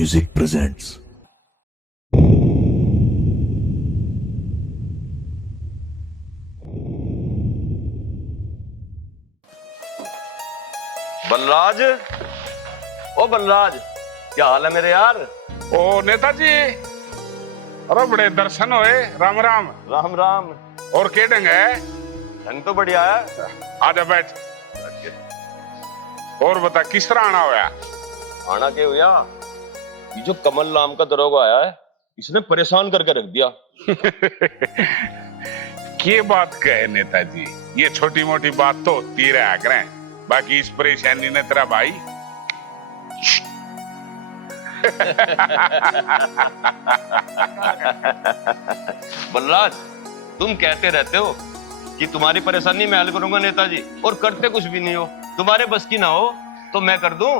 Music presents. Balraj, ओ बलराज, क्या हाल है मेरे यार? ओ नेताजी, अरे बड़े दर्शन होए। राम राम। राम राम। और के ढंग है? ढंग तो बढ़िया है। आजा बैठ। और बता किस तरह आना होया? आना के हुआ? ये जो कमल नाम का दरोगा आया है, इसने परेशान करके रख दिया। के बात कहे नेताजी, ये छोटी मोटी बात तो होती रहा करें, बाकी इस परेशानी ने तेरा भाई बलराज, तुम कहते रहते हो कि तुम्हारी परेशानी मैं हल करूंगा नेताजी, और करते कुछ भी नहीं हो। तुम्हारे बस की ना हो तो मैं कर दूं।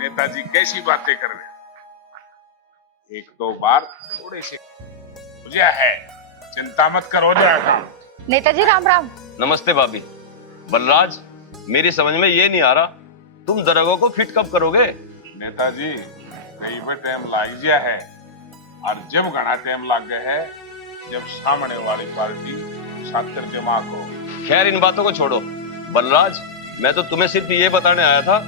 नेताजी कैसी बातें कर रहे हो? एक दो बार थोड़े से मुझे है, चिंता मत करो, जाएगा। नेताजी राम राम। नमस्ते भाभी। बलराज, मेरी समझ में ये नहीं आ रहा, तुम दरोगा को फिट कब करोगे? नेताजी कहीं पे टाइम लाग गया है, और जब घना टाइम लग गया है जब सामने वाली पार्टी सातर दिमाग हो। खैर इन बातों को छोड़ो। बलराज, मैं तो तुम्हें सिर्फ ये बताने आया था,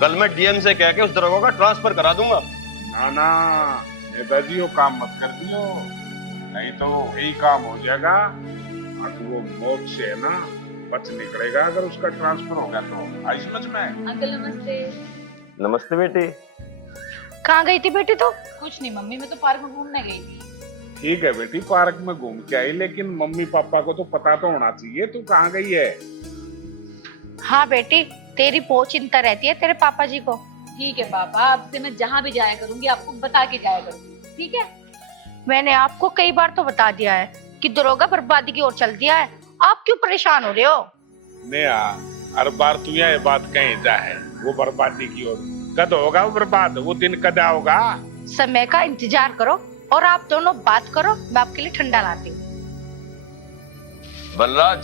कल मैं डीएम से कह के उस दरोगा का ट्रांसफर करा दूंगा। ना ना नेताजी, वो काम मत कर दियो, नहीं तो वही काम हो जाएगा और वो मौत से है ना बच निकलेगा अगर उसका ट्रांसफर हो गया तो। आई समझ में? अंकल नमस्ते। नमस्ते बेटी। कहाँ गई थी बेटी तू? कुछ नहीं मम्मी, मैं तो पार्क में घूमने गई थी। ठीक है बेटी, पार्क में घूम के आई, लेकिन मम्मी पापा को तो पता तो होना चाहिए तू कहाँ गई है। हाँ बेटी, तेरी बहुत चिंता रहती है तेरे पापा जी को। ठीक है पापा, अब से मैं जहाँ भी जाया करूंगी आपको बता के जाया करूंगी, ठीक है? मैंने आपको कई बार तो बता दिया है कि दरोगा बर्बादी की ओर चल दिया है, आप क्यों परेशान हो रहे हो? नेहा, हर बार तू ये बात कहीं जा है, वो बर्बादी की ओर। कद होगा वो बर्बाद, वो दिन कद आओगा? समय का इंतजार करो और आप दोनों बात करो, मैं आपके लिए ठंडा लाती हूँ। बलराज,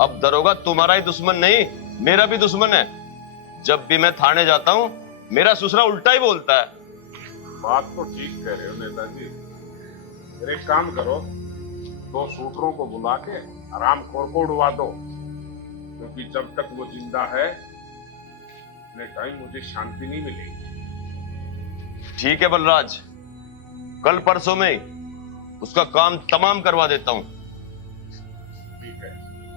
अब दरोगा तुम्हारा ही दुश्मन नहीं, मेरा भी दुश्मन है। जब भी मैं थाने जाता हूँ, मेरा ससुरा उल्टा ही बोलता है। बात तो ठीक कह रहे हो नेताजी। फिर एक काम करो, दो शूटरों को बुला के आराम खोर को उड़वा दो, क्योंकि जब तक वो जिंदा है कहीं मुझे शांति नहीं मिलेगी। ठीक है बलराज, कल परसों में उसका काम तमाम करवा देता हूँ। ठीक है,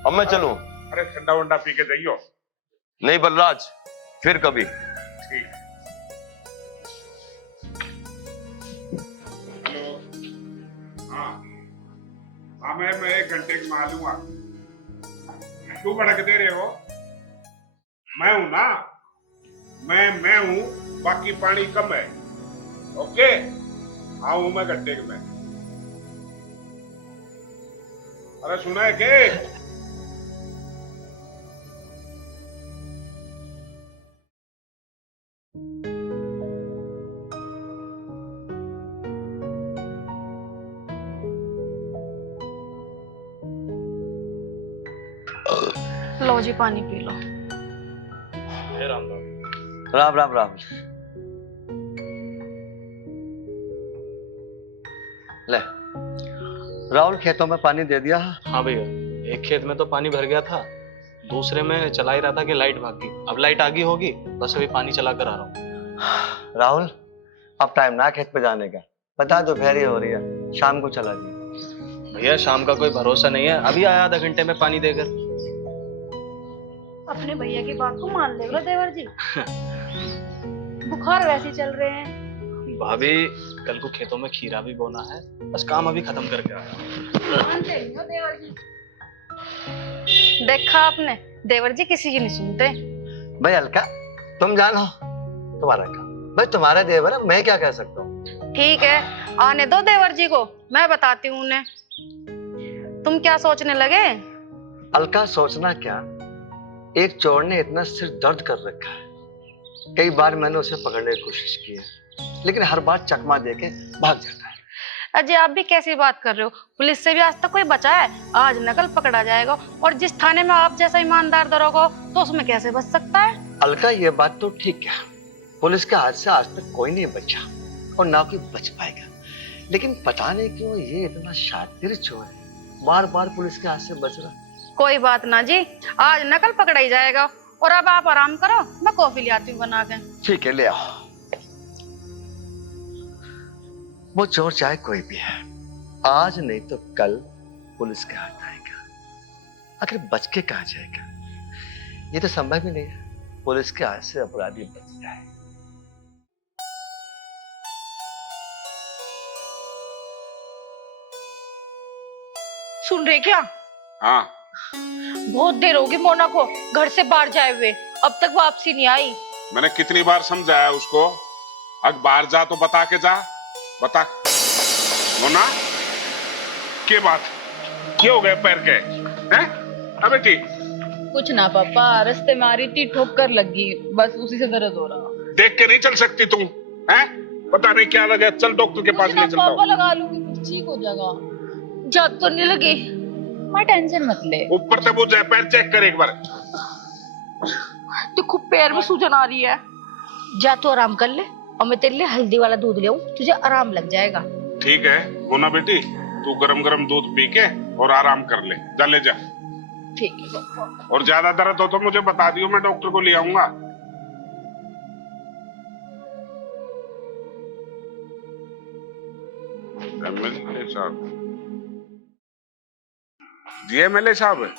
अब मैं चलूं? अरे ठंडा वंडा पी के जाइयो। नहीं बलराज, फिर कभी। ठीक। हेलो। हाँ हाँ, मैं 1 घंटे में आ लूंगा। क्यों भड़क दे रहे हो? मैं हूं ना, मैं हूं, बाकी पानी कम है। ओके, आऊं मैं घंटे में। अरे सुना है के? लो जी पानी पी लो। राम राम राम। ले राहुल, खेतों में पानी दे दिया? हाँ भैया, एक खेत में तो पानी भर गया था, दूसरे में चला ही रहा था कि लाइट भाग गई। अब लाइट आ गई होगी, बस अभी पानी चला कर आ रहा हूँ। राहुल, अब टाइम ना खेत पे जाने का, पता दोपहर हो रही है, शाम को चला जी। भैया शाम का कोई भरोसा नहीं है, अभी आया आधा घंटे में पानी देकर। अपने भैया की बात को मान ले देवर जी। बुखार वैसे चल रहे हैं। भाभी, कल को खेतों में खीरा भी बोना है, बस काम अभी खत्म करके आया। मानते नहीं हो देवर जी। देखा आपने, देवर जी किसी की नहीं सुनते। भाई अलका, तुम जानो तुम्हारा काम, भाई तुम्हारा देवर है, मैं क्या कह सकता हूँ। ठीक है, आने दो देवर जी को, मैं बताती हूँ उन्हें। तुम क्या सोचने लगे? अलका, सोचना क्या, एक चोर ने इतना सिर दर्द कर रखा है। कई बार मैंने उसे पकड़ने की कोशिश की है, लेकिन हर बार चकमा देके भाग जाता है। अजय, आप भी कैसी बात कर रहे हो? पुलिस से भी आज तक कोई बचा है? आज नकल पकड़ा जाएगा, और जिस थाने में आप जैसा ईमानदार दरोगा हो तो उसमें कैसे बच सकता है? अलका, ये बात तो ठीक है, पुलिस के हाथ से आज तक कोई नहीं बचा, और ना कोई बच पाएगा। लेकिन पता नहीं क्यों ये इतना शातिर चोर है, बार बार पुलिस के हाथ से बच रहा। कोई बात ना जी, आज नकल पकड़ा ही जाएगा। और अब आप आराम करो, मैं कॉफी ले आती हूँ बना के। ठीक है, ले आओ। वो चोर चाहे कोई भी है, आज नहीं तो कल पुलिस के हाथ आएगा। आखिर बच के कहा जाएगा? ये तो संभव ही नहीं है, पुलिस के हाथ से अपराधी बच जाए। सुन रहे क्या? हाँ, बहुत देर होगी मोना को घर से बाहर जाए हुए, अब तक वापसी नहीं आई। मैंने कितनी बार समझाया उसको, अब बाहर जा तो बता के जा। बता मोना, क्या बात, क्या हो गया पैर के? हैं? अबे ठीक, कुछ ना पापा, रास्ते में आ रही थी, ठोकर लगी, बस उसी से दर्द हो रहा। देख के नहीं चल सकती तुम? हैं? पता नहीं क्या लगा, चल डॉक्टर के पास ले चलता पापा हूँ। लगा लूंगी, कुछ ठीक हो जाएगा। जब तो नहीं लगी, मैं टेंशन मत ले। ऊपर से वो जाए, पैर चेक कर एक बार। तो खूब पैर में सूजन आ रही है। जा तो आराम कर ले, और मैं तेरे लिए हल्दी वाला दूध ले आऊं, तुझे आराम लग जाएगा। ठीक है मोना बेटी, तू गरम गरम दूध पी के और आराम कर ले, जा ले जा। ठीक है पापा। और ज्यादा दर्द हो तो मुझे बता दियो, मैं डॉक्टर को ले आऊंगा। एमएलए साहब जी, एमएलए साहब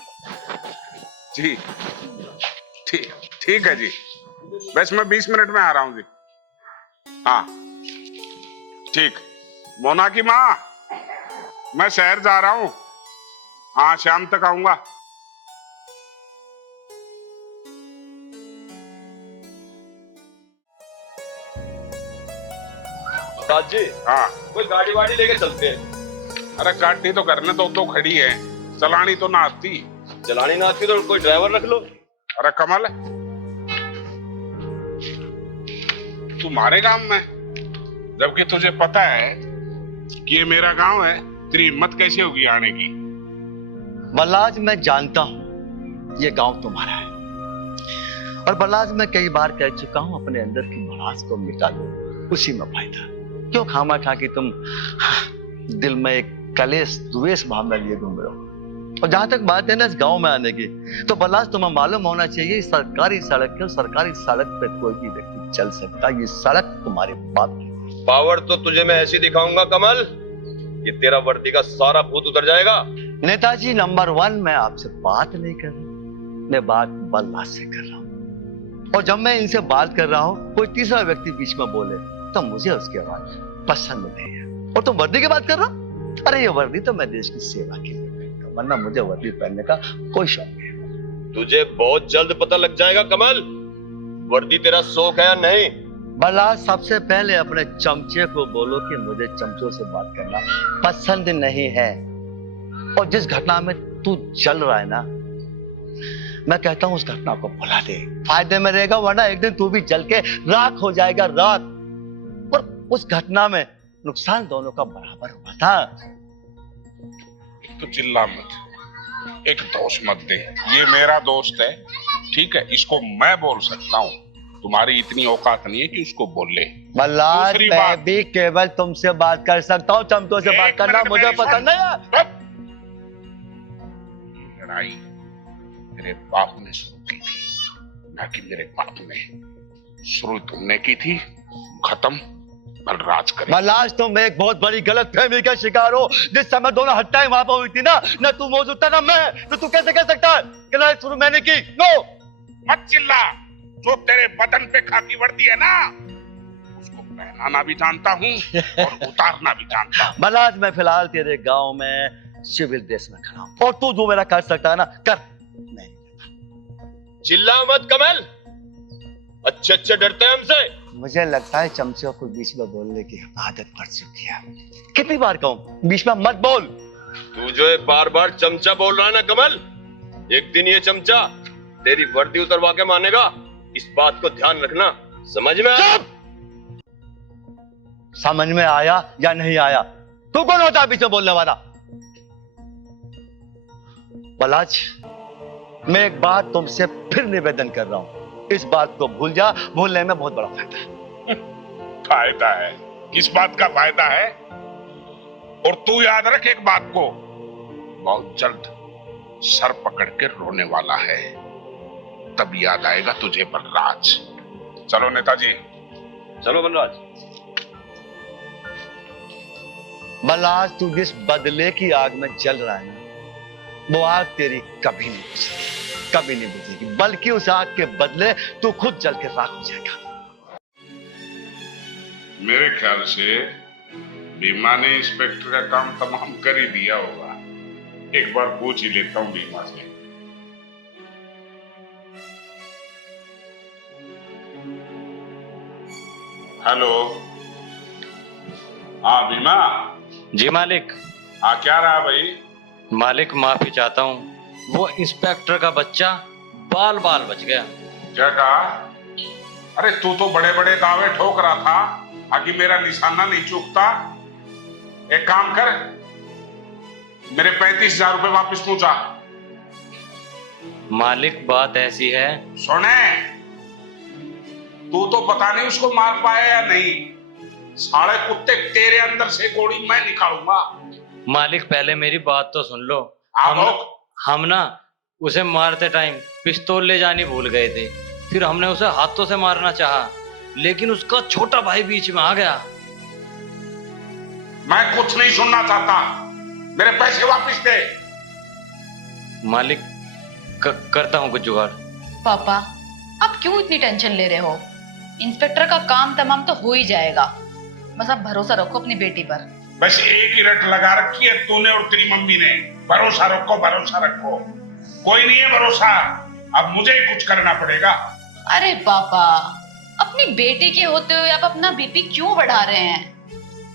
जी, ठीक ठीक है जी, बस मैं 20 मिनट में आ रहा हूँ जी। हाँ ठीक। मोना की माँ, मैं शहर जा रहा हूँ, हाँ शाम तक आऊंगा। उस्ताद जी, हाँ, कोई गाड़ी वाड़ी लेके चलते हैं। अरे गाड़ी तो करने तो खड़ी है, चलानी तो ना आती। चलानी ना आती तो कोई ड्राइवर रख लो। अरे कमल, तुम्हारे गांव में, जबकि तुझे पता है कि ये मेरा गांव है, तेरी हिम्मत कैसे होगी आने की? बल्लाज, मैं जानता हूं ये गांव तुम्हारा है, और बल्लाज मैं कई बार कह चुका हूं अपने अंदर की भड़ास को मिटा लो, उसी में फायदा। क्यों खामा खा कि तुम दिल में एक कलेश द्वेष भावना लिए घूम रहे हो? और जहां तक बात है ना इस गांव में आने की, तो बल्लाज तुम्हें मालूम होना चाहिए सरकारी सड़क है, सरकारी सड़क पे कोई भी व्यक्ति चल सकता है। ये सड़क तुम्हारे बाप की। पावर तो तुझे मैं ऐसी दिखाऊंगा कमल, ये तेरा वर्दी का सारा भूत उतर जाएगा। नेताजी नंबर 1, मैं आपसे बात नहीं कर रहा, मैं बात बल्लाज से कर रहा हूं। और जब मैं इनसे बात कर रहा हूं, कोई तीसरा व्यक्ति बीच में बोले तो मुझे उसकी आवाज पसंद नहीं है। और तुम वर्दी की बात कर रहे हो? अरे ये वर्दी तो मैं देश की सेवा के लिए पहनता हूं, वरना मुझे वर्दी पहनने का कोई शौक नहीं। तुझे बहुत जल्द पता लग जाएगा कमल, वर्दी तेरा शौक है या नहीं। बल्लाज, सबसे पहले अपने चमचे को बोलो कि मुझे चमचों से बात करना पसंद नहीं है। और जिस घटना में तू जल रहा है ना, मैं कहता हूं उस घटना को भुला दे, फायदे में रहेगा, वरना एक दिन तू भी जल के राख हो जाएगा, राख। और उस घटना में नुकसान दोनों का बराबर हुआ था। तो चिल्ला मत, एक दोष मत दे, ये मेरा दोस्त है, ठीक है, इसको मैं बोल सकता हूँ, तुम्हारी इतनी औकात नहीं है कि उसको बोल ले। बल्लाज, दूसरी मैं बात, भी केवल तुमसे बात कर सकता हूँ, चमचों से बात करना मुझे पसंद नहीं है। लड़ाई मेरे बाप ने शुरू की थी, ना कि मेरे बाप ने। शुरू तुमने की थी, खत्म बलराज करे। बल्लाज, तुम एक बहुत बड़ी गलतफहमी का शिकार हो। जिस समय दोनों हत्याएं वहां पर हुई थी ना तू मौजूद था ना मैं, तो तू कैसे कह सकता है कि लड़ाई शुरू मैंने की? नो, मत चिल्ला, जो तेरे बदन पे खाकी वर्दी है ना, उसको पहनाना भी जानता हूँ और उतारना भी जानता हूँ। बल्लाज, मैं फिलहाल तेरे गांव में सिविल ड्रेस में खड़ा हूं, और तू जो मेरा कर सकता है ना कर। मैं चिल्ला मत कमल, अच्छे अच्छे डरते हैं हमसे। मुझे लगता है चमचों को बीच में बोलने की आदत पड़ चुकी है। कितनी बार कहूं बीच में मत बोल। तू जो है बार बार चमचा बोल रहा है ना कमल, एक दिन ये चमचा तेरी वर्दी उतरवा के मानेगा, इस बात को ध्यान रखना। समझ में आया? समझ में आया या नहीं आया? तू कौन होता है बीच में बोलने वाला? बल्लाज, मैं एक बात तुमसे फिर निवेदन कर रहा हूं, इस बात को भूल जा, भूलने में बहुत बड़ा फायदा है। फायदा है, किस बात का फायदा है? और तू याद रख एक बात को, बहुत जल्द सर पकड़ के रोने वाला है, तब याद आएगा तुझे बलराज। चलो नेताजी। चलो बलराज। बलराज, तू जिस बदले की आग में जल रहा है ना, वो आग तेरी कभी नहीं बुझेगी, कभी नहीं बुझेगी, बल्कि उस आग के बदले तू खुद जल के राख हो जाएगा। मेरे ख्याल से बीमा ने इंस्पेक्टर का काम तमाम कर ही दिया होगा। एक बार पूछ ही लेता हूं बीमा से। हेलो। हाँ बीमा। जी मालिक। हाँ क्या रहा भाई? मालिक माफी चाहता हूँ, वो इंस्पेक्टर का बच्चा बाल बाल बच गया। क्या कहा? अरे तू तो बड़े बड़े दावे ठोक रहा था, आगे मेरा निशाना नहीं चूकता। एक काम कर, मेरे 35,000 रुपए वापस पहुंचा। मालिक बात ऐसी है। सुने, तू तो पता नहीं उसको मार पाया या नहीं। साले कुत्ते, तेरे अंदर से गोली मैं निकालूंगा। मालिक पहले मेरी बात तो सुन लो। हम ना उसे मारते टाइम पिस्तौल ले जानी भूल गए थे, फिर हमने उसे हाथों से मारना चाहा, लेकिन उसका छोटा भाई बीच में आ गया। मैं कुछ नहीं सुनना चाहता, मेरे पैसे वापस दे। मालिक करता हूँ कुछ जुगाड़। पापा, आप क्यों इतनी टेंशन ले रहे हो? इंस्पेक्टर का काम तमाम तो हो ही जाएगा, बस आप भरोसा रखो अपनी बेटी पर। बस एक ही रट लगा रखी है तूने और तेरी मम्मी ने, भरोसा रखो भरोसा रखो। कोई नहीं है भरोसा, अब मुझे ही कुछ करना पड़ेगा। अरे पापा, अपनी बेटी के होते हुए आप अपना बीपी क्यों बढ़ा रहे हैं?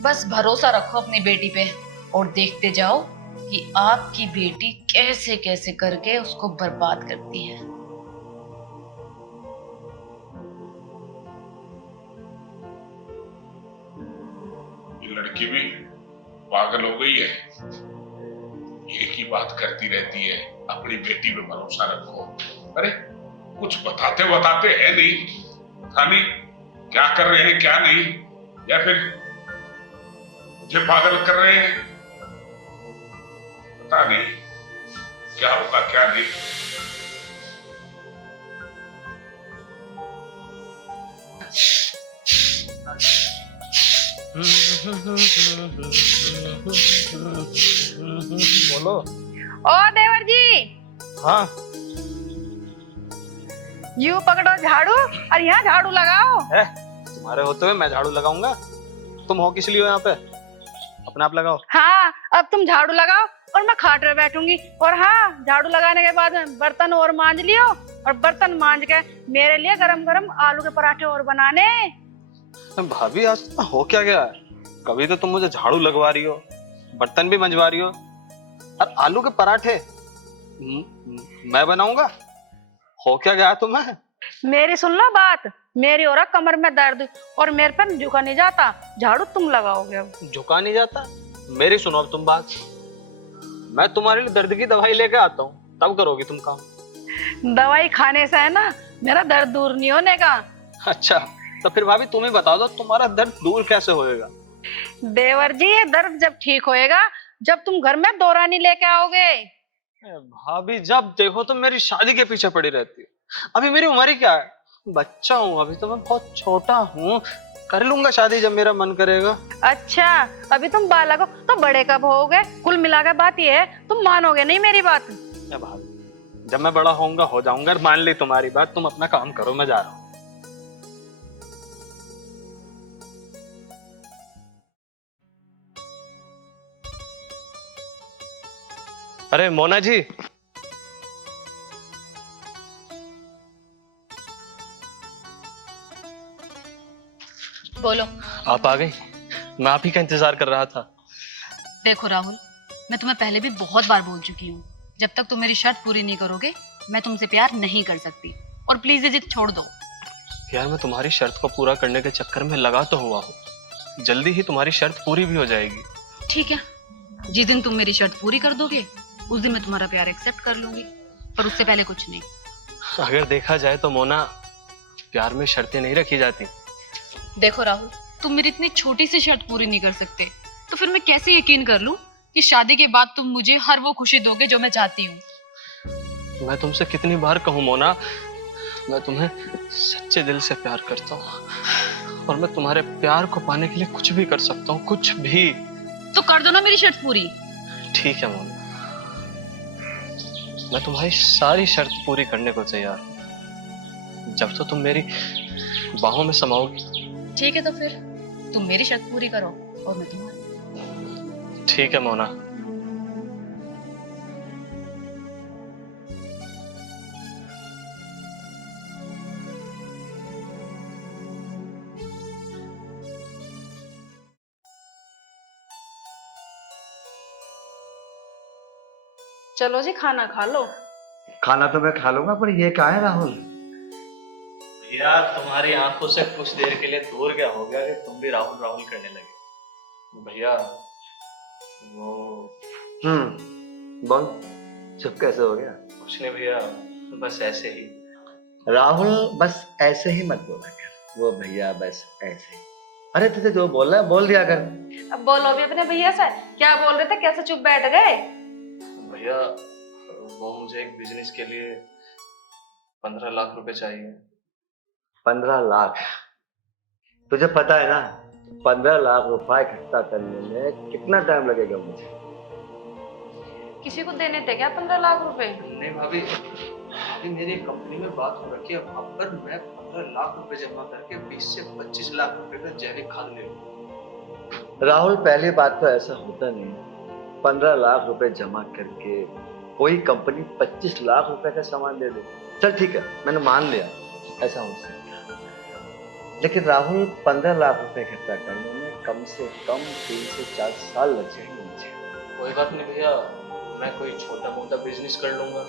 बस भरोसा रखो अपनी बेटी पे और देखते जाओ कि आपकी बेटी कैसे कैसे करके उसको बर्बाद करती है। ये लड़की भी पागल हो गई है, एक ही बात करती रहती है, अपनी बेटी पे भरोसा रखो। अरे कुछ बताते बताते है नहीं, पता नहीं क्या कर रहे हैं क्या नहीं, या फिर मुझे पागल कर रहे हैं, पता नहीं क्या होगा क्या नहीं। बोलो। ओ देवर जी, हाँ यू पकड़ो झाड़ू और यहाँ झाड़ू लगाओ। है, तुम्हारे होते हुए मैं झाड़ू लगाऊंगा? तुम हो किस लिए हो यहाँ पे? अपने आप लगाओ। हाँ, अब तुम झाड़ू लगाओ और मैं खाट पे बैठूंगी। और हाँ, झाड़ू लगाने के बाद बर्तन और मांज लियो, और बर्तन मांज के मेरे लिए गरम गरम आलू के पराठे और बनाने। भाभी आज तो हो क्या गया है? कभी तो तुम मुझे झाड़ू लगवा रही हो, बर्तन भी मंजवा रही हो, और आलू के पराठे मैं बनाऊंगा? हो क्या गया तुम्हें? मेरी सुन लो बात, मेरी और कमर में दर्द और मेरे पर झुका नहीं जाता, झाड़ू तुम लगाओगे। अब झुका नहीं जाता? मेरी सुनो अब तुम बात, मैं तुम्हारे लिए दर्द की दवाई लेके आता हूँ, तब करोगी तुम काम। दवाई खाने से है ना मेरा दर्द दूर नहीं होने का। अच्छा, तो फिर भाभी तुम ही बता दो, तुम्हारा दर्द दूर कैसे होएगा? देवर जी, ये दर्द जब ठीक होएगा जब तुम घर में दौरानी लेके आओगे। भाभी जब देखो तो मेरी शादी के पीछे पड़ी रहती है। अभी मेरी उम्र ही क्या है, बच्चा हूँ, अभी तो मैं बहुत छोटा हूँ, कर लूंगा शादी जब मेरा मन करेगा। अच्छा, अभी तुम बालक हो तो बड़े कब होगे? कुल मिलाकर बात ये है, तुम मानोगे नहीं मेरी बात। भाभी जब मैं बड़ा होऊंगा हो जाऊंगा, मान ली तुम्हारी बात, तुम अपना काम करो, मैं जा रहा हूँ। अरे मोना जी, बोलो। आप आ गई? मैं आप ही का इंतजार कर रहा था। देखो राहुल, मैं तुम्हें पहले भी बहुत बार बोल चुकी हूँ, जब तक तुम मेरी शर्त पूरी नहीं करोगे मैं तुमसे प्यार नहीं कर सकती, और प्लीज ये जिद छोड़ दो। यार मैं तुम्हारी शर्त को पूरा करने के चक्कर में लगा तो हुआ हूँ, जल्दी ही तुम्हारी शर्त पूरी भी हो जाएगी। ठीक है, जिस दिन तुम मेरी शर्त पूरी कर दोगे उस दिन मैं तुम्हारा प्यार एक्सेप्ट कर लूंगी, पर उससे पहले कुछ नहीं। अगर देखा जाए तो मोना, प्यार में शर्तें नहीं रखी जाती। देखो राहुल, तुम मेरी इतनी छोटी सी शर्त पूरी नहीं कर सकते, तो फिर मैं कैसे यकीन कर लूं कि शादी के बाद तुम मुझे हर वो खुशी दोगे जो मैं चाहती हूँ? मैं तुमसे कितनी बार कहूँ मोना, मैं तुम्हें सच्चे दिल से प्यार करता हूँ और मैं तुम्हारे प्यार को पाने के लिए कुछ भी कर सकता हूँ, कुछ भी। तो कर दो ना मेरी शर्त पूरी। ठीक है मोना, मैं तुम्हारी सारी शर्त पूरी करने को तैयार हूँ, जब तो तुम मेरी बाहों में समाओगी। ठीक है, तो फिर तुम मेरी शर्त पूरी करो और मैं तुम्हारी। ठीक है मोना। चलो जी खाना खा लो। खाना तो मैं खा लूंगा, पर ये क्या है राहुल? यार तुम्हारी आंखों से कुछ देर के लिए दूर क्या हो गया कि तुम भी राहुल राहुल करने लगे। भैया वो बोल, चुप कैसे हो गया? कुछ नहीं भैया, बस ऐसे ही। राहुल बस ऐसे ही मत बोला कर, वो भैया बस ऐसे ही। अरे तुझे जो बोलना है बोल दिया कर। अब बोलो भी अपने भैया से, क्या बोल रहे थे, कैसे चुप बैठ गए? भैया वो मुझे एक बिजनेस के लिए 15 लाख रुपए चाहिए। 15 लाख? तुझे पता है ना 15 लाख रुपए इकट्ठा करने में कितना टाइम लगेगा मुझे? किसी को देने थे क्या 15 लाख रुपए? नहीं भाभी, अभी मेरी कंपनी में बात हो रखी है, अगर मैं 15 लाख रुपए जमा करके 20 से 25 लाख रुपए का जैविक खाद ले लूं। राहुल पहली बात तो ऐसा होता नहीं है। 15 लाख रुपए जमा करके कोई कंपनी 25 लाख रुपए का सामान दे दे। चल ठीक है, मैंने मान लिया ऐसा हो सकता, लेकिन राहुल 15 लाख रुपए इकट्ठा करने में कम से कम 3 से 4 साल लग जाएंगे मुझे। कोई बात नहीं भैया, मैं कोई छोटा मोटा बिजनेस कर लूंगा।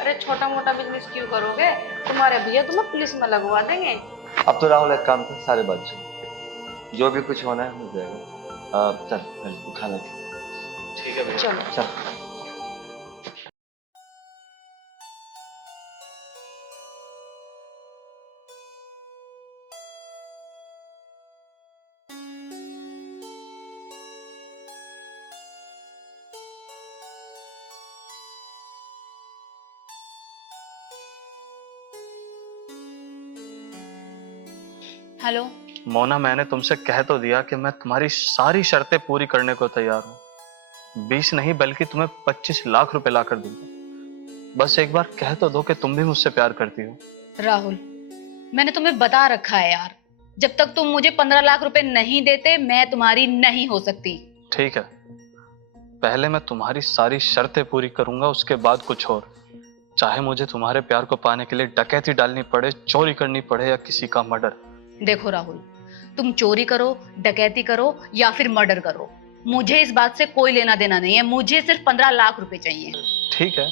अरे छोटा मोटा बिजनेस क्यों करोगे, तुम्हारे भैया तुम्हें पुलिस में लगवा देंगे। अब तो राहुल एक काम कर, सारे बात छोड़, जो भी कुछ होना है हो जाएगा। चल पहले खाना खा। ठीक है भैया। चलो चल। हेलो मोना, मैंने तुमसे कह तो दिया कि मैं तुम्हारी सारी शर्तें पूरी करने को तैयार हूँ। 20 नहीं बल्कि तुम्हें 25 लाख रुपए ला कर दूंगा। बस एक बार कह तो दो कि तुम भी मुझसे प्यार करती हो। राहुल, मैंने तुम्हें बता रखा है यार, जब तक तुम मुझे 15 लाख रुपए नहीं देते मैं तुम्हारी नहीं हो सकती। ठीक है, पहले मैं तुम्हारी सारी शर्तें पूरी करूंगा, उसके बाद कुछ और। चाहे मुझे तुम्हारे प्यार को पाने के लिए डकैती डालनी पड़े, चोरी करनी पड़े या किसी का मर्डर। देखो राहुल, तुम चोरी करो, डकैती करो या फिर मर्डर करो, मुझे इस बात से कोई लेना देना नहीं है। मुझे सिर्फ 15 लाख रुपए चाहिए। ठीक है।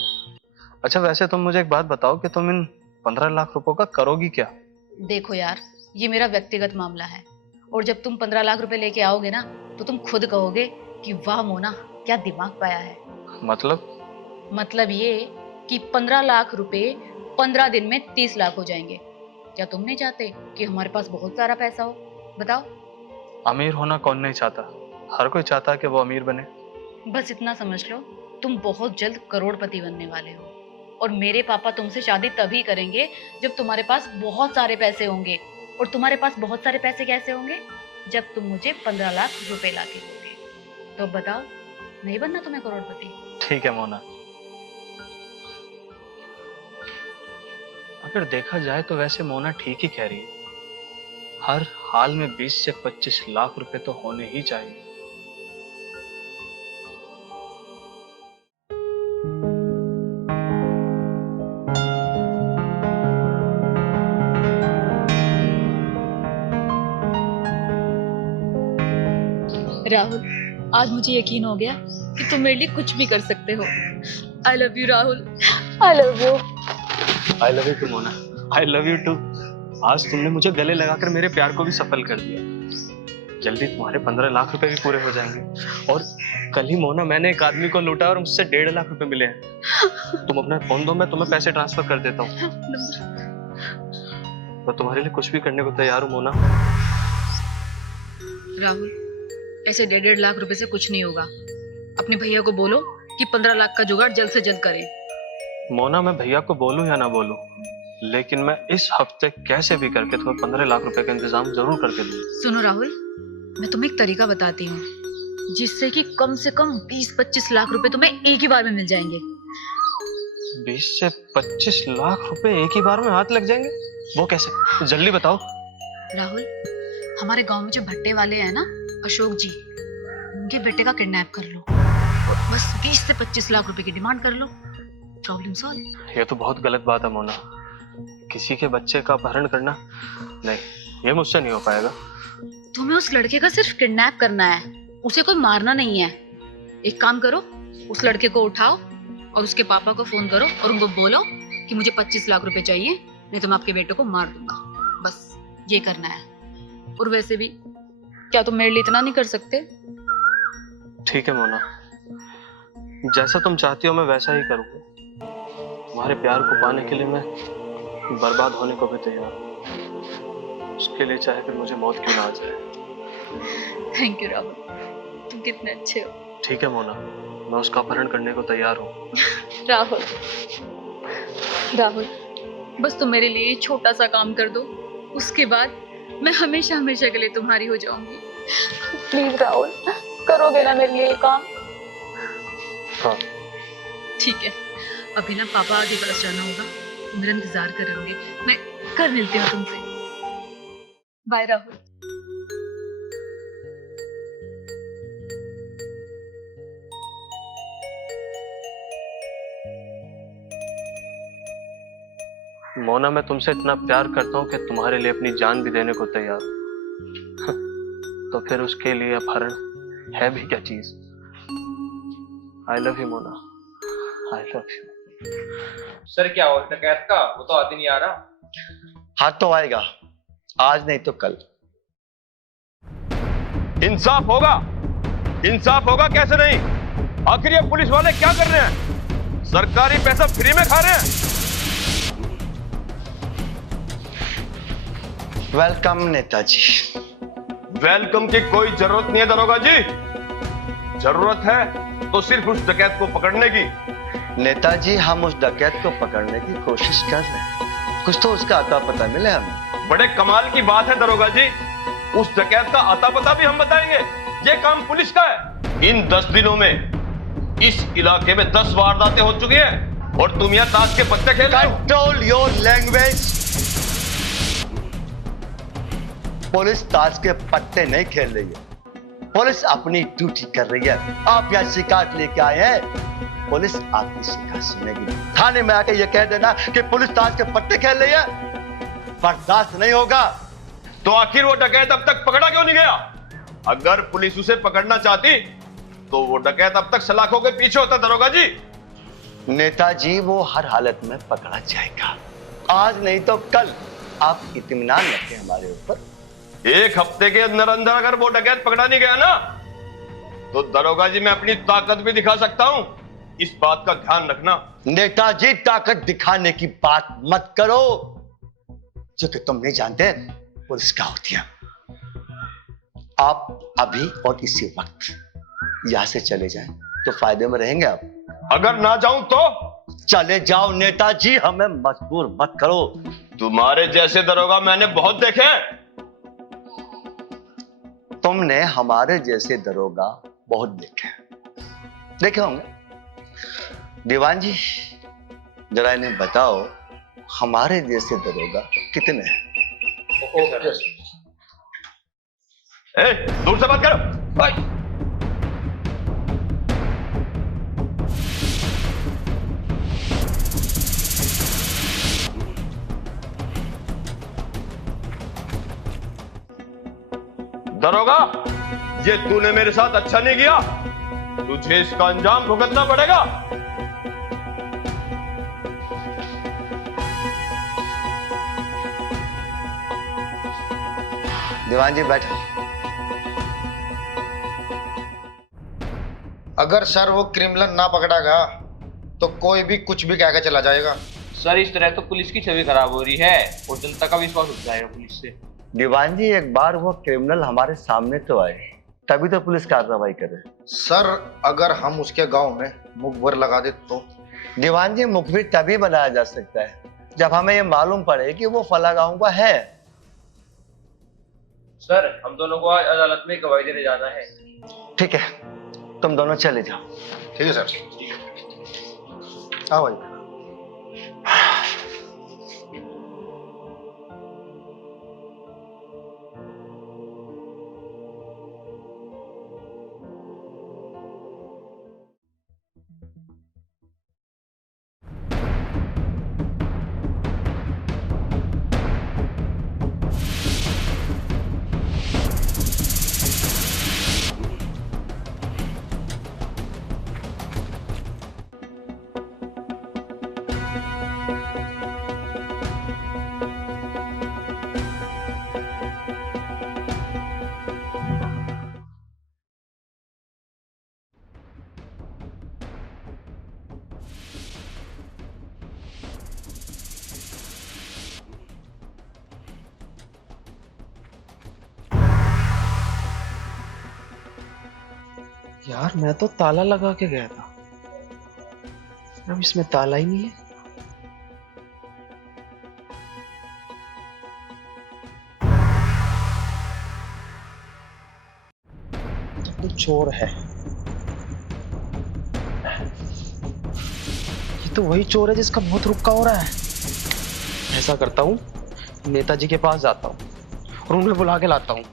अच्छा वैसे तुम मुझे एक बात बताओ कि तुम इन 15 लाख रुपयों का करोगी क्या? देखो यार, ये मेरा व्यक्तिगत मामला है और जब तुम 15 लाख रुपए लेके आओगे ना तो तुम खुद कहोगे कि वाह मोना, क्या दिमाग पाया है। मतलब ये कि 15 लाख रुपए 15 दिन में 30 लाख हो जाएंगे। क्या तुम नहीं चाहते कि हमारे पास बहुत सारा पैसा हो? बताओ। अमीर होना कौन नहीं चाहता, हर कोई चाहता है कि वो अमीर बने। बस इतना समझ लो, तुम बहुत जल्द करोड़पति बनने वाले हो और मेरे पापा तुमसे शादी तभी करेंगे जब तुम्हारे पास बहुत सारे पैसे होंगे। और तुम्हारे पास बहुत सारे पैसे कैसे होंगे? जब तुम मुझे 15 लाख रुपए ला के दोगे। तो बताओ, नहीं बनना तुम्हें करोड़पति? ठीक है मोना, अगर देखा जाए तो वैसे मोना ठीक ही कह रही है। हर हाल में 20 से 25 लाख रुपए तो होने ही चाहिए। राहुल, आज मुझे यकीन हो गया कि तुम मेरे लिए कुछ भी कर सकते हो। I love you Rahul, I love you. I love you too Mona, I love you too. आज तुमने मुझे गले लगाकर मेरे प्यार को भी सफल कर दिया। जल्दी तुम्हारे 15 लाख रुपए भी पूरे हो जाएंगे। और कल ही मोना मैंने एक आदमी को लूटा और मुझसे 1.5 लाख रुपए मिले हैं। तुम अपना फोन दो, मैं तुम्हें पैसे ट्रांसफर कर देता हूँ। मैं तुम्हारे लिए कुछ भी करने को तैयार हूँ मोना। राहुल, ऐसे 1.5 लाख रुपए से कुछ नहीं होगा। अपने भैया को बोलो कि 15 लाख का जुगाड़ जल्द से जल्द करें। मोना, मैं भैया को बोलूं या ना बोलूं, लेकिन मैं इस हफ्ते कैसे भी करके तुम्हें 15 लाख रुपए का इंतजाम जरूर करके दूं। सुनो राहुल, मैं तुम्हें एक तरीका बताती हूँ जिससे कि कम से कम 20-25 लाख रुपए तुम्हें एक ही बार में मिल जाएंगे। 20 से 25 लाख रुपए एक ही बार में हाथ लग जाएंगे? वो कैसे? जल्दी बताओ। राहुल, हमारे गांव में जो भट्टे वाले हैं ना, अशोक जी, उनके बेटे का किडनैप कर लो। बस 20 से 25 लाख रुपए की डिमांड कर लो, प्रॉब्लम सॉल्व। ये तो बहुत गलत बात है मोना, किसी के बच्चे का अपहरण करना, नहीं, ये मुझसे नहीं हो पाएगा। तुम्हें उस लड़के का सिर्फ किडनैप करना है, उसे कोई मारना नहीं है। एक काम करो, उस लड़के को उठाओ और उसके पापा को फोन करो और उनको बोलो कि मुझे 25 लाख रुपए चाहिए, नहीं तो मैं आपके बेटे को मार दूंगा। बस ये करना है। और वैसे भी क्या तुम मेरे लिए इतना नहीं कर सकते? ठीक है मोना, जैसा तुम चाहती हो मैं वैसा ही करूंगा। तुम्हारे प्यार को पाने के लिए मैं बर्बाद होने को भी तैयार हूँ। उसके लिए चाहे फिर मुझे मौत क्यों ना आ जाए। थैंक यू राहुल, तुम कितने अच्छे हो। ठीक है मोना, मैं उसका अपहरण करने को तैयार हूँ। राहुल, राहुल, बस तुम मेरे लिए छोटा सा काम कर दो, उसके बाद मैं हमेशा हमेशा के लिए तुम्हारी हो जाऊंगी। प्लीज राहुल, करोगे ना मेरे लिए ये काम? हाँ। ठीक है, अभी ना पापा आगे पास जाना होगा, मेरा इंतजार कर रहे होंगे। मैं कल मिलती हूँ तुमसे। बाय राहुल। मोना, मैं तुमसे इतना प्यार करता हूँ कि तुम्हारे लिए अपनी जान भी देने को तैयार हूँ। तो फिर उसके लिए अपहरण है भी क्या चीज? आई love you Mona, I love you. Sir क्या हो डकैत का? वो तो आदमी नहीं आ रहा। हाँ तो आएगा, आज नहीं तो कल। इंसाफ होगा, इंसाफ होगा कैसे नहीं? आखिर ये पुलिस वाले क्या कर रहे हैं? सरकारी पैसा फ्री में खा रहे हैं। वेलकम नेताजी। वेलकम की कोई जरूरत नहीं है दरोगा जी। जरूरत है तो सिर्फ उस डकैत को पकड़ने की। नेताजी, हम उस डकैत को पकड़ने की कोशिश कर रहे हैं, कुछ तो उसका अता पता मिले हमें। बड़े कमाल की बात है दरोगा जी, उस डकैत का अता पता भी हम बताएंगे। ये काम पुलिस का है। इन 10 दिनों में इस इलाके में 10 वारदातें हो चुकी हैं और तुम यहाँ ताश के पत्ते खेल रहे हो। Control your language. पुलिस ताश के पत्ते नहीं खेल रही है, पुलिस अपनी ड्यूटी कर रही है। आप यहाँ शिकायत लेके आए हैं, पुलिस आपकी शिकायत सुनेगी। थाने में आके ये कह देना कि पुलिस ताश के पत्ते खेल रही है, बर्दाश्त नहीं होगा। तो आखिर वो डकैत अब तक पकड़ा क्यों नहीं गया? अगर पुलिस उसे पकड़ना चाहती तो वो डकैत अब तक सलाखों के पीछे होता दरोगा जी। नेताजी, वो हर हालत में पकड़ा जाएगा, आज नहीं तो कल। आप इत्मीनान रखें हमारे ऊपर। 1 हफ्ते के अंदर अंदर अगर वो डकैत पकड़ा नहीं गया ना, तो दरोगा जी मैं अपनी ताकत भी दिखा सकता हूं, इस बात का ध्यान रखना। नेताजी, ताकत दिखाने की बात मत करो, जो कि तुम नहीं जानते पुलिस क्या होती है। आप अभी और इसी वक्त यहां से चले जाएं तो फायदे में रहेंगे आप। अगर ना जाऊं तो? चले जाओ नेताजी, हमें मजबूर मत करो। तुम्हारे जैसे दरोगा मैंने बहुत देखे हैं। तुमने हमारे जैसे दरोगा बहुत देखे होंगे। दीवान जी, जरा इन्हें बताओ हमारे जैसे दरोगा कितने हैं? ए, दूर से बात करो भाई। दरोगा, ये तूने मेरे साथ अच्छा नहीं किया, तुझे इसका अंजाम भुगतना पड़ेगा। दीवान जी बैठो। अगर सर वो क्रिमिनल ना पकड़ा गया तो कोई भी कुछ भी कहकर चला जाएगा। सर इस तरह तो पुलिस की छवि खराब हो रही है और जनता का विश्वास उठ जाएगा पुलिस से। दीवान जी, एक बार वो क्रिमिनल हमारे सामने तो आए, तभी तो पुलिस कार्रवाई करे। सर अगर हम उसके गांव में मुखबिर लगा दे तो? दीवान जी, मुखबिर तभी बनाया जा सकता है जब हमें ये मालूम पड़े कि वो फला गांव का है। सर, हम दोनों को आज अदालत में गवाही देने जाना है। ठीक है, तुम दोनों चले जाओ। ठीक है सर। आओ भाई। यार मैं तो ताला लगा के गया था, अब इसमें ताला ही नहीं है। तो कुछ चोर है। ये तो वही चोर है जिसका बहुत रुक्का हो रहा है। ऐसा करता हूँ, नेताजी के पास जाता हूँ और उन्हें बुला के लाता हूँ।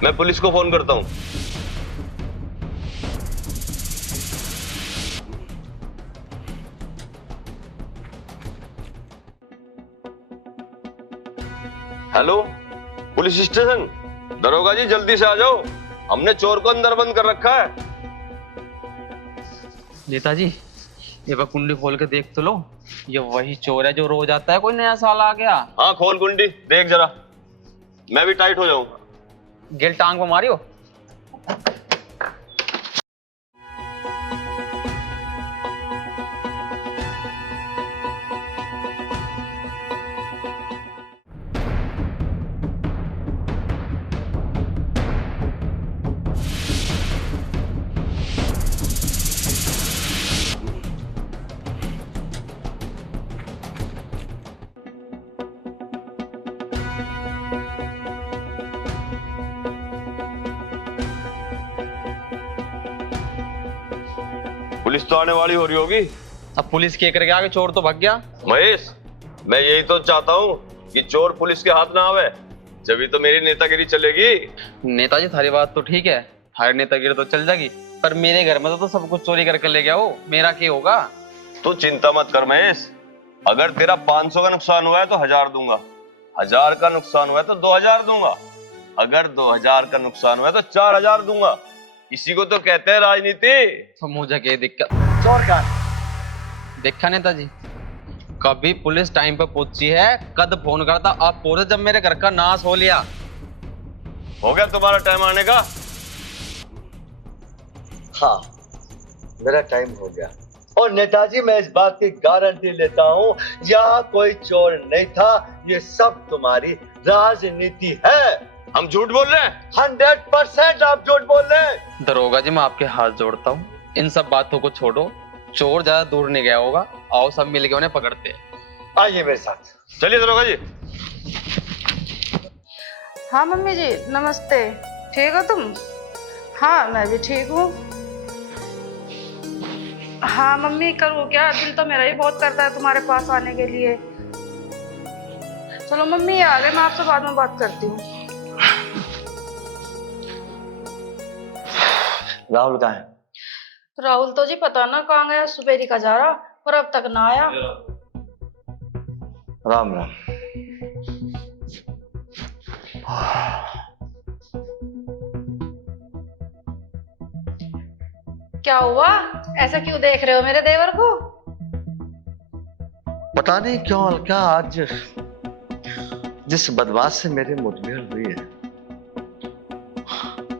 मैं पुलिस को फोन करता हूँ। Hello, police station. दरोगा जी जल्दी से आ जाओ, हमने चोर को अंदर बंद कर रखा है। नेताजी, ये बा कुंडी खोल के देख तो लो, ये वही चोर है जो रोज आता है। कोई नया साल आ गया? हाँ खोल कुंडी, देख जरा। मैं भी टाइट हो जाऊं। गिल टांग में मारियो। पुलिस तो आने वाली हो रही होगी। अब पुलिस के करके आगे चोर तो भाग गया। महेश, मैं यही तो चाहता हूँ कि चोर पुलिस के हाथ ना आवे, जब तो मेरी नेतागिरी चलेगी। नेताजी थारी बात तो ठीक है, थारी नेतागिरी तो चल जाएगी, पर मेरे घर में तो सब कुछ चोरी करके ले गया हो, मेरा क्या होगा? तू चिंता मत कर महेश, अगर तेरा 500 का नुकसान हुआ है तो 1000 दूंगा, 1000 का नुकसान हुआ है तो 2000 दूंगा, अगर 2000 का नुकसान हुआ है तो 4000 दूंगा। इसी को तो कहते हैं राजनीति। तो मुझे क्या दिक्कत? चोर का देखा नेताजी, कभी पुलिस टाइम पे पहुंची है, कद फोन करता अब पूरे, जब मेरे घर का नाश हो लिया। हो गया तुम्हारा टाइम आने का? हाँ, मेरा टाइम हो गया। और नेताजी, मैं इस बात की गारंटी लेता हूँ, यहाँ कोई चोर नहीं था, ये सब तुम्हारी राजनीति है। हम झूठ बोल रहे हैं? 100% आप झूठ बोल रहे हैं। दरोगा जी, मैं आपके हाथ जोड़ता हूँ, इन सब बातों को छोड़ो, चोर ज्यादा दूर नहीं गया होगा, आओ सब मिलके उन्हें पकड़ते हैं। आइए मेरे साथ। चलिए दरोगा जी। हाँ मम्मी जी, नमस्ते। ठीक हो तुम? हाँ मैं भी ठीक हूँ। हाँ मम्मी, करूँ क्या, दिल तो मेरा ही बहुत करता है तुम्हारे पास आने के लिए। चलो मम्मी आ गए, मैं आपसे बाद में बात करती हूँ। राहुल कहाँ है? राहुल तो जी पता ना कहाँ गया, सुबेरी का जा रहा, पर अब तक ना आया। राम राम। क्या हुआ, ऐसा क्यों देख रहे हो मेरे देवर को? पता नहीं क्यों अलका, आज जिस बदमाश से मेरी मुठभेड़ हुई है,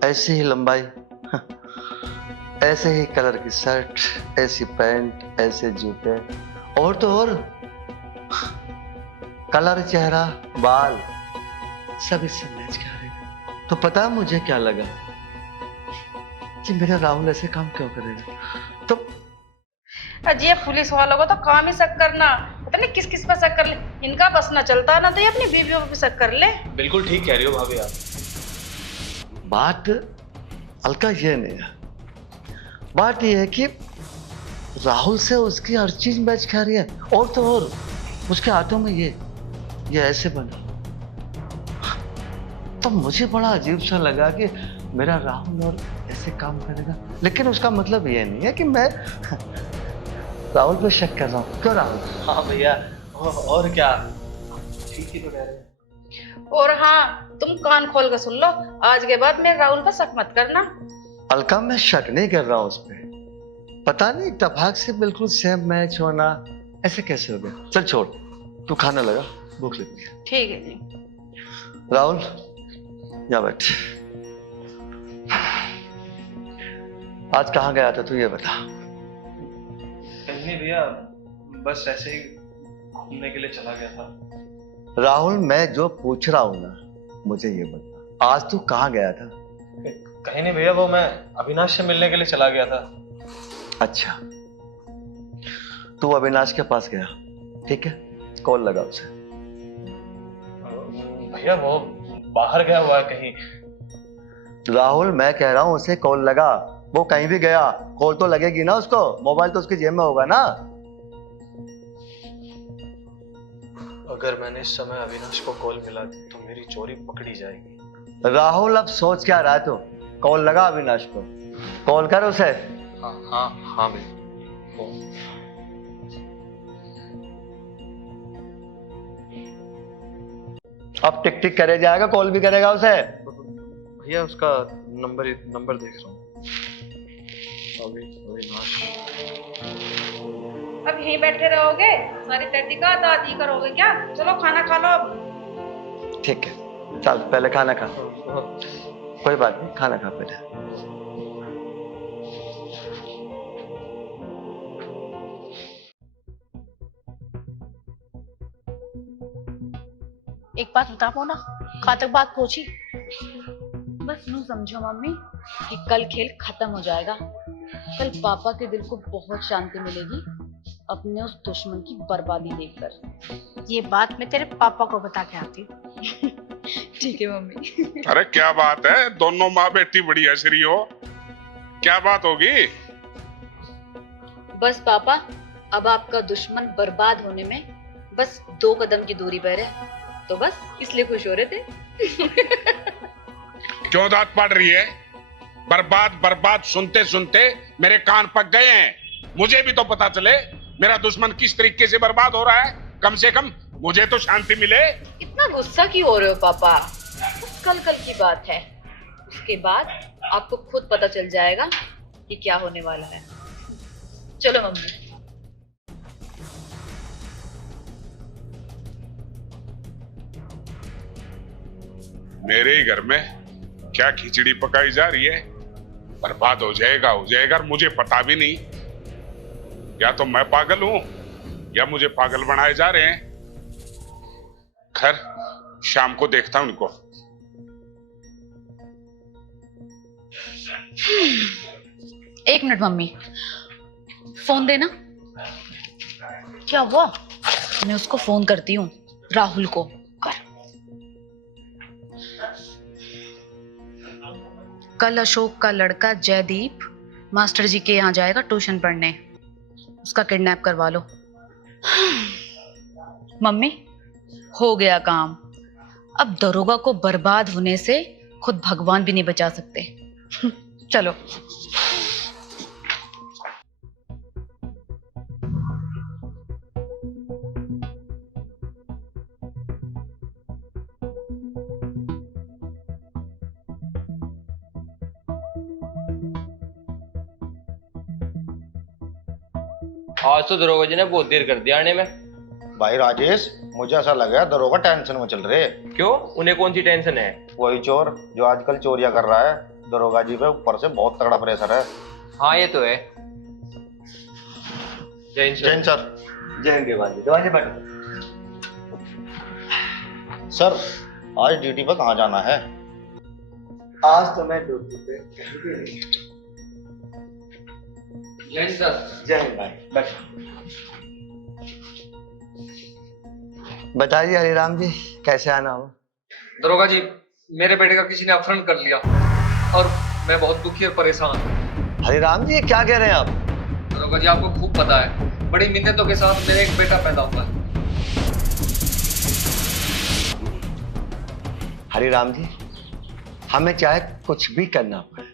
ऐसी ही लंबाई, ऐसे ही कलर की शर्ट, ऐसी पैंट, ऐसे जूते, और तो और कलर, चेहरा, बाल सब इससे मैच कर रहे थे। तो पता है मुझे क्या लगा कि मेरा राहुल ऐसे काम क्यों करेगा। तो अजी पुलिस वालों को तो काम ही शक करना, पता नहीं किस किस पे शक कर ले। इनका बस ना चलता है ना, तो ये अपनी बीवियों पे शक कर ले। बिल्कुल ठीक कह रही हो भाभी आप। बात अलका ये नहीं है, बात ये है कि राहुल से उसकी हर चीज मैच खा रही है, और तो और उसके हाथों में ये ऐसे बना। तो मुझे बड़ा अजीब सा लगा कि मेरा राहुल और ऐसे काम करेगा, लेकिन उसका मतलब ये नहीं है कि मैं राहुल पे शक कर रहा हूँ। क्यों राहुल? हाँ भैया, और क्या, ठीक ही तो कह रहे हैं। और हाँ, तुम कान खोल कर सुन लो, आज के बाद मेरे राहुल पर शक मत करना। अलका मैं शक नहीं कर रहा हूँ उस पर, पता नहीं इत्तेफाक से बिल्कुल सेम मैच होना ऐसे कैसे हो गया। चल छोड़, तू खाना लगा, भूख लगी है। ठीक है जी। राहुल यहाँ बैठ। आज कहाँ गया था तू, ये बता। कहीं नहीं भैया, बस ऐसे ही घूमने के लिए चला गया था। राहुल मैं जो पूछ रहा हूँ ना, मुझे ये बता, आज तू कहाँ गया था? कहीं नहीं भैया, वो मैं अविनाश से मिलने के लिए चला गया था। अच्छा, तू अविनाश के पास गया, ठीक है, कॉल लगा उसे। भैया वो बाहर गया हुआ है कहीं। राहुल मैं कह रहा हूँ उसे कॉल लगा, वो कहीं भी गया कॉल तो लगेगी ना उसको, मोबाइल तो उसकी जेब में होगा ना। अगर मैंने इस समय अविनाश को कॉल मिला दी तो मेरी चोरी पकड़ी जाएगी। राहुल अब सोच क्या रहा है तू? कॉल लगा अविनाश को, कॉल कर उसे। हाँ हाँ हाँ भैया। अब टिक टिक करे जाएगा, कॉल भी करेगा उसे। भैया उसका नंबर देख रहा हूँ। अविनाश। अब यहीं बैठे रहोगे, सारी तहकीकात आज ही करोगे क्या? चलो खाना खा लो अब। ठीक है, चल पहले खाना खा। कोई बात नहीं, खाना खा पहले। एक बात बता पाओ ना, कहाँ तक बात पहुंची? बस यूं समझो मम्मी कि कल खेल खत्म हो जाएगा। कल पापा के दिल को बहुत शांति मिलेगी अपने उस दुश्मन की बर्बादी देखकर। ये बात मैं तेरे पापा को बता के आती हूँ। ठीक है मम्मी। अरे क्या बात है, दोनों माँ बेटी बड़ी हंस रही हो, क्या बात होगी? बस पापा, अब आपका दुश्मन बर्बाद होने में बस 2 कदम की दूरी पर है, तो बस इसलिए खुश हो रहे थे। क्यों दांत पड़ रही है? बर्बाद बर्बाद सुनते सुनते मेरे कान पक गए हैं। मुझे भी तो पता चले मेरा दुश्मन किस तरीके से बर्बाद हो रहा है, कम से कम मुझे तो शांति मिले। इतना गुस्सा क्यों हो रहे हो पापा? बस कल कल की बात है, उसके बाद आपको खुद पता चल जाएगा कि क्या होने वाला है। चलो मम्मी। मेरे ही घर में क्या खिचड़ी पकाई जा रही है? बर्बाद हो जाएगा और मुझे पता भी नहीं। या तो मैं पागल हूं या मुझे पागल बनाए जा रहे हैं। खैर, शाम को देखता हूं उनको। एक मिनट मम्मी, फोन देना। क्या हुआ? मैं उसको फोन करती हूँ, राहुल को। कर। कल अशोक का लड़का जयदीप मास्टर जी के यहाँ जाएगा ट्यूशन पढ़ने, उसका किडनैप करवा लो। मम्मी, हो गया काम। अब दरोगा को बर्बाद होने से खुद भगवान भी नहीं बचा सकते। चलो। आज तो दरोगा जी ने बहुत देर कर दिया आने में। भाई राजेश, मुझे ऐसा लगा दरोगा टेंशन में चल रहे। क्यों, उन्हें कौन सी टेंशन है? वही चोर जो आजकल चोरियां कर रहा है, दरोगा जी पे ऊपर से बहुत तगड़ा प्रेशर है। हाँ ये तो है। जैन जैन सर। जय हिंद देवान जी। देवान जी बैठो। सर आज ड्यूटी पर कहाँ जाना है? आज तो मैं ड्यूटी पे कहीं भी नहीं। जैन सर। जय हिंद भाई, बैठो। बताइए हरिराम जी, कैसे आना हो? दरोगा जी, मेरे बेटे का किसी ने अपहरण कर लिया और मैं बहुत दुखी और परेशान हूँ। हरिराम जी, ये क्या कह रहे हैं आप? दरोगा जी, आपको खूब पता है, बड़ी मिन्नतों के साथ मेरा एक बेटा पैदा हुआ है। हरिराम जी, हमें चाहे कुछ भी करना पड़े,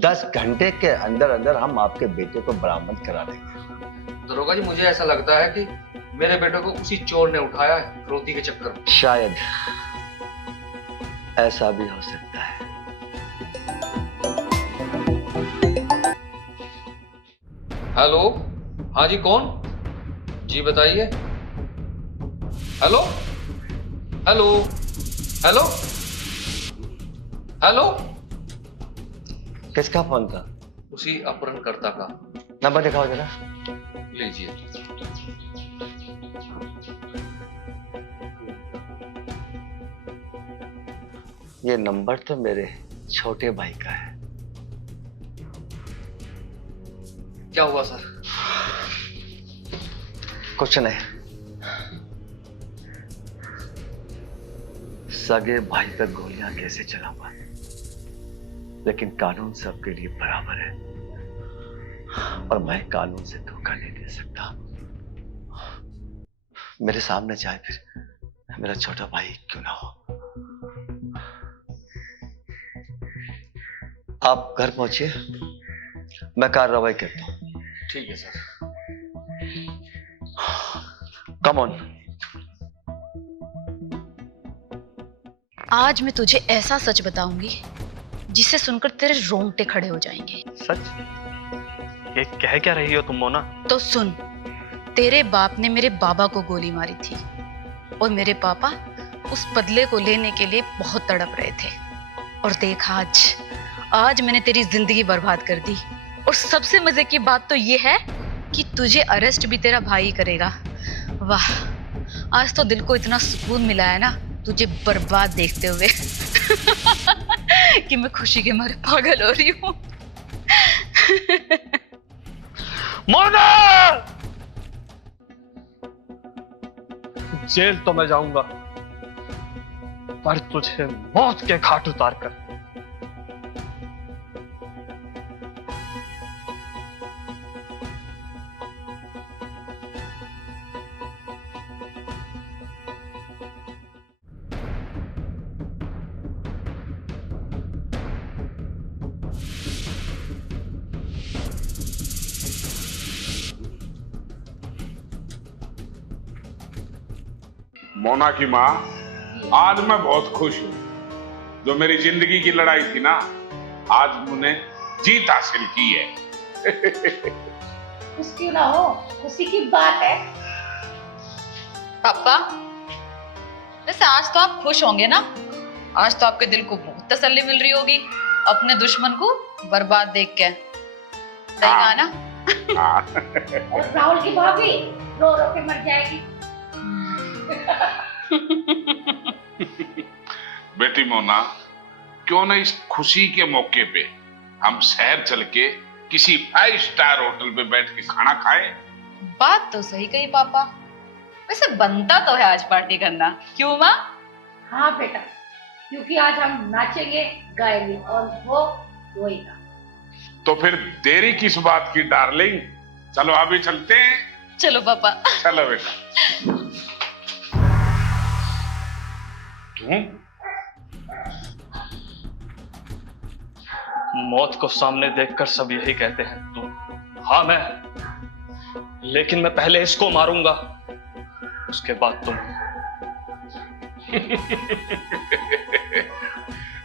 10 घंटे के अंदर अंदर हम आपके बेटे को बरामद करा देंगे। दरोगा जी, मुझे ऐसा लगता है कि मेरे बेटे को उसी चोर ने उठाया है रोटी के चक्कर में। शायद ऐसा भी हो सकता है। हेलो, हाँ जी, कौन जी, बताइए। Hello hello hello hello. किसका फोन था? उसी अपहरणकर्ता का। नंबर दिखाओ जरा। लीजिए। ये नंबर तो मेरे छोटे भाई का है। क्या हुआ सर? कुछ नहीं, सगे भाई पर गोलियां कैसे चलाऊंगा, लेकिन कानून सबके लिए बराबर है और मैं कानून से धोखा नहीं दे सकता। मेरे सामने चाहे फिर मेरा छोटा भाई क्यों ना हो। आप घर पहुंचिए, मैं कार्रवाई करता हूं। ठीक है सर। Come on. आज मैं तुझे ऐसा सच बताऊंगी जिसे सुनकर तेरे रोंगटे खड़े हो जाएंगे। सच? ये कह क्या रही हो तुम मोना? तो सुन, तेरे बाप ने मेरे बाबा को गोली मारी थी और मेरे पापा उस बदले को लेने के लिए बहुत तड़प रहे थे। और देख, आज मैंने तेरी जिंदगी बर्बाद कर दी। और सबसे मजे की बात तो ये है कि तुझे अरेस्ट भी तेरा भाई करेगा। वाह, आज तो दिल को इतना सुकून मिला है ना तुझे बर्बाद देखते हुए कि मैं खुशी के मारे पागल हो रही हूँ। मोना! जेल तो मैं जाऊंगा, पर तुझे मौत के घाट उतार कर। मोना की माँ, आज मैं बहुत खुश हूँ। जो मेरी जिंदगी की लड़ाई थी ना, आज उन्हें जीत हासिल की है। खुश क्यों ना हो, खुशी की बात है। पापा, वैसे आज तो आप खुश होंगे ना? आज तो आपके दिल को बहुत तसल्ली मिल रही होगी अपने दुश्मन को बर्बाद देख के। सही कहा ना? और राहुल की भाभी रो रो के मर जाएगी। बेटी मोना, क्यों ना इस खुशी के मौके पे हम शहर चल के किसी 5 स्टार होटल पे बैठ के खाना खाएं? बात तो सही कही पापा। वैसे बनता तो है आज पार्टी करना, क्यों माँ? हाँ बेटा, क्योंकि आज हम नाचेंगे गाएंगे और वो रोएगा। तो फिर देरी किस बात की डार्लिंग, चलो अभी चलते हैं। चलो पापा। चलो बेटा। मौत को सामने देखकर सब यही कहते हैं तुम। हाँ मैं, लेकिन मैं पहले इसको मारूंगा, उसके बाद तुम।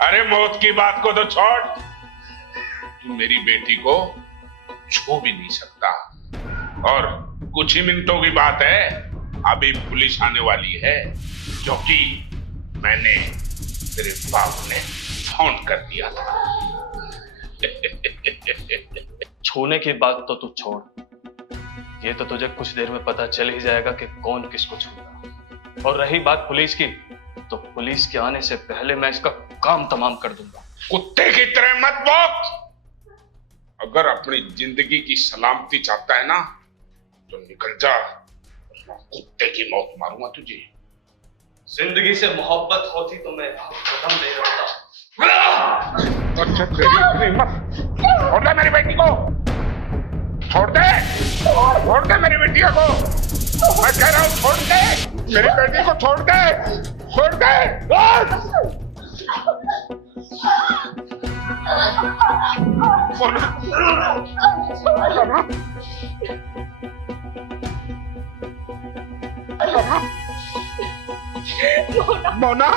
अरे मौत की बात को तो छोड़, तू मेरी बेटी को छू भी नहीं सकता। और कुछ ही मिनटों की बात है, अभी पुलिस आने वाली है, क्योंकि मैंने तेरे बाप ने फोन कर दिया था। छूने की बात तो तू छोड़, ये तो तुझे कुछ देर में पता चल ही जाएगा कि कौन किसको छूता। और रही बात पुलिस की, तो पुलिस के आने से पहले मैं इसका काम तमाम कर दूंगा। कुत्ते की तरह मत भौंक। अगर अपनी जिंदगी की सलामती चाहता है ना, तो निकल जा, कुत्ते की मौत मारूंगा तुझे। जिंदगी से मोहब्बत होती तो मैं कदम नहीं रखता। अच्छा तेरी मत छोड़ दे मेरी बेटी को, छोड़ दे मेरी बेटिया को, मैं कह रहा हूँ छोड़ दे मेरी बेटी को, छोड़ दे। मोना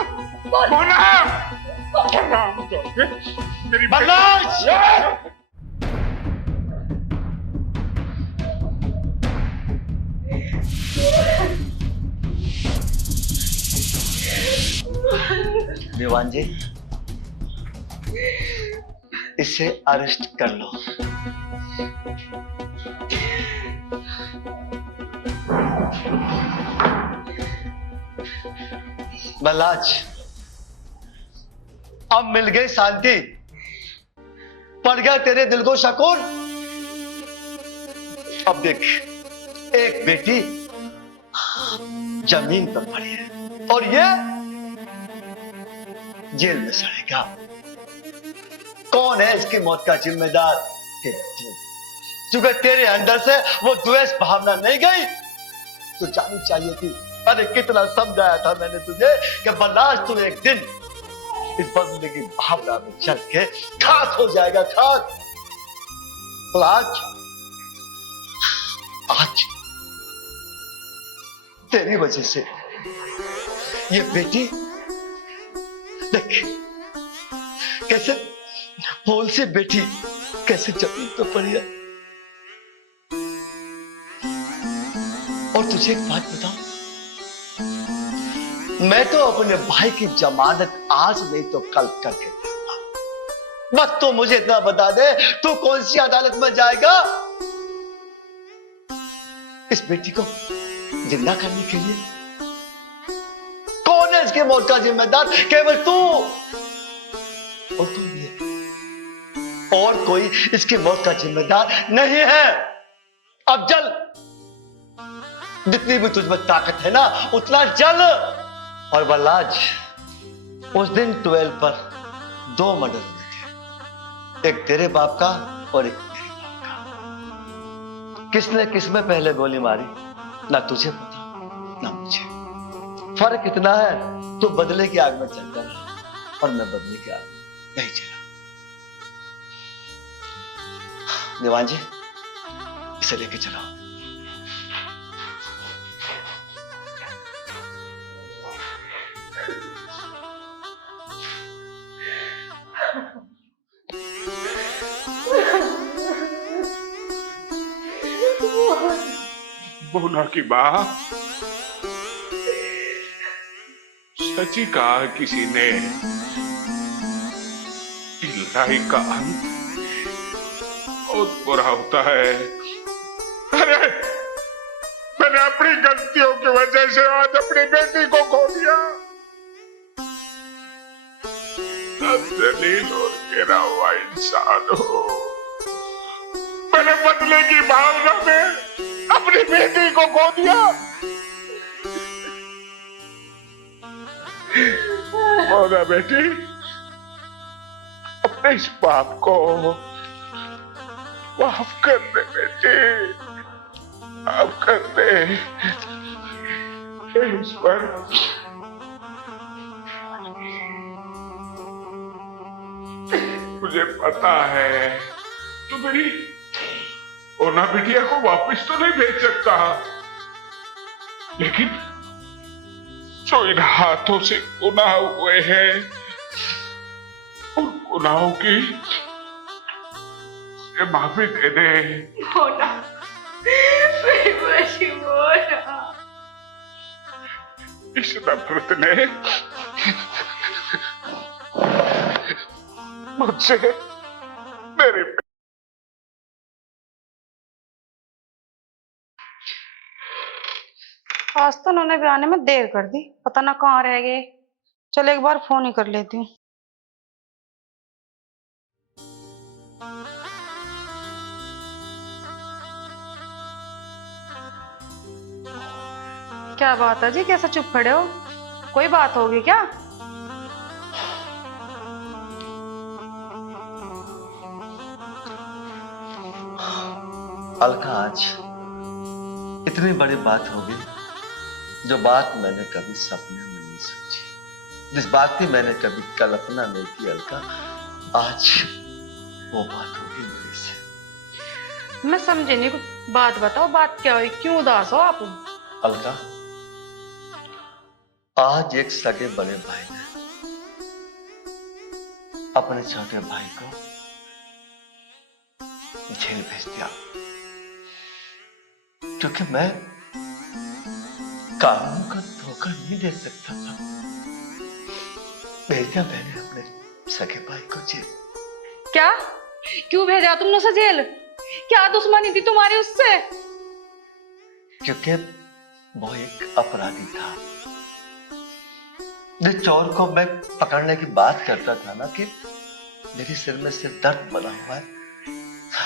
मेरी बलराज! दीवान जी, इसे अरेस्ट कर लो। बलराज, अब मिल गई शांति, पड़ गया तेरे दिल को सुकून। अब देख, एक बेटी जमीन पर पड़ी है और ये जेल में सड़ेगा। कौन है इसकी मौत का जिम्मेदार? क्योंकि तेरे अंदर से वो द्वेष भावना नहीं गई तो जानी चाहिए थी। अरे कितना समझाया था मैंने तुझे कि बलराज तू एक दिन इस बदले की भावना में चल के खाक हो जाएगा, खाक। तो आज तेरी वजह से ये बेटी देख कैसे बोल से बेटी कैसे जमीन पर पड़ी है। और तुझे एक बात बताऊं, मैं तो अपने भाई की जमानत आज नहीं तो कल करके दूंगा। बस तू मुझे इतना बता दे, तू कौन सी अदालत में जाएगा इस बेटी को जिंदा करने के लिए? कौन है इसके मौत का जिम्मेदार? केवल तू, और कोई नहीं है। और कोई इसकी मौत का जिम्मेदार नहीं है। अब जल, जितनी भी तुझ में ताकत है ना उतना जल। और बलराज, उस दिन 12 पर 2 मर्डर हुए थे, एक तेरे बाप का और एक मेरे बाप का। किसने किसमें पहले गोली मारी ना तुझे पता ना मुझे। फर्क इतना है, तू बदले की आग में चलता रहा और मैं बदले की आग में नहीं चला। दीवान जी, इसे लेके चलो। मोना की मां, सच ही कहा किसी ने, लड़ाई का अंत बहुत बुरा होता है। अरे मैंने अपनी गलतियों की वजह से आज अपनी बेटी को खो दिया। जलील और गिरा हुआ इंसान हो, मैंने बदले की भावना में अपनी बेटी को खो दिया। मोना बेटी, अपने इस पाप को माफ कर दे बेटी, माफ कर दे। ईश्वर, मुझे पता है तू मेरी ओना बिटिया को वापस तो नहीं भेज सकता, लेकिन जो इन हाथों से गुनाह हुए हैं उन गुनाहों की माफी दे दे। मोना, सच्ची बोल। इस नफरत ने मुझसे मेरे आज तो उन्होंने भी आने में देर कर दी, पता ना कहाँ रह गए। चल एक बार फोन ही कर लेती हूँ। क्या बात है जी, कैसे चुप खड़े हो? कोई बात होगी क्या? अलका, आज इतनी बड़ी बात होगी जो बात मैंने कभी सपने में नहीं सोची, जिस बात की मैंने कभी कल्पना नहीं की। अलका, आज वो बात होगी मेरे से। मैं समझे नहीं कुछ। बात बताओ, बात क्या हुई? क्यों उदास हो आप? अलका, आज एक सगे बड़े भाई ने अपने छोटे भाई को जेल भेज दिया, क्योंकि मैं कानून का धोखा नहीं दे सकता था। भेज दिया मैंने अपने सगे भाई को जेल। क्या? क्यों भेजा तुमने उसे जेल? क्या दुश्मनी थी तुम्हारी उससे? क्योंकि वो एक अपराधी था। जिस चोर को मैं पकड़ने की बात करता था ना, कि मेरे सिर में सिर्फ दर्द बना हुआ है,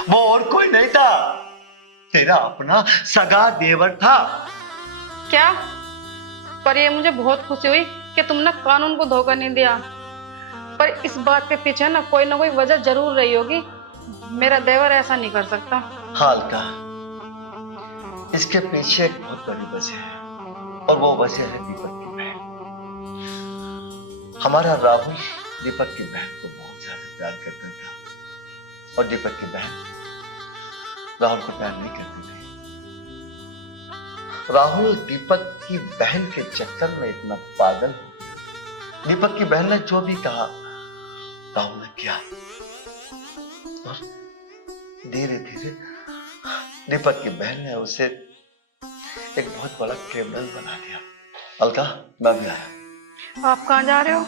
वो और कोई नहीं था, तेरा अपना सगा देवर था। क्या? पर ये मुझे बहुत खुशी हुई कि तुमने कानून को धोखा नहीं दिया। पर इस बात के पीछे ना कोई वजह जरूर रही होगी। मेरा देवर ऐसा नहीं कर सकता। हाल का इसके पीछे एक बहुत बड़ी वजह है, और वो वजह है दीपक की बहन। हमारा राहुल दीपक की बहन को बहुत ज्यादा प्यार करता था, और दीपक की बहन राहुल को प्यार नहीं करती थी। राहुल दीपक की बहन के चक्कर में इतना पागल हो गया। दीपक की बहन ने जो भी कहा राहुल ने किया, और धीरे धीरे दीपक की बहन ने उसे एक बहुत बड़ा क्रिमिनल बना दिया। अलका, मैं भी आया। आप कहाँ जा रहे हो?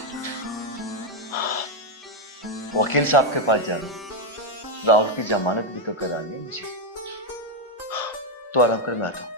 वकील साहब के पास जा रहा हूँ। राहुल की जमानत भी तो करानी है मुझे, तो आराम कर, मैं आता हूँ।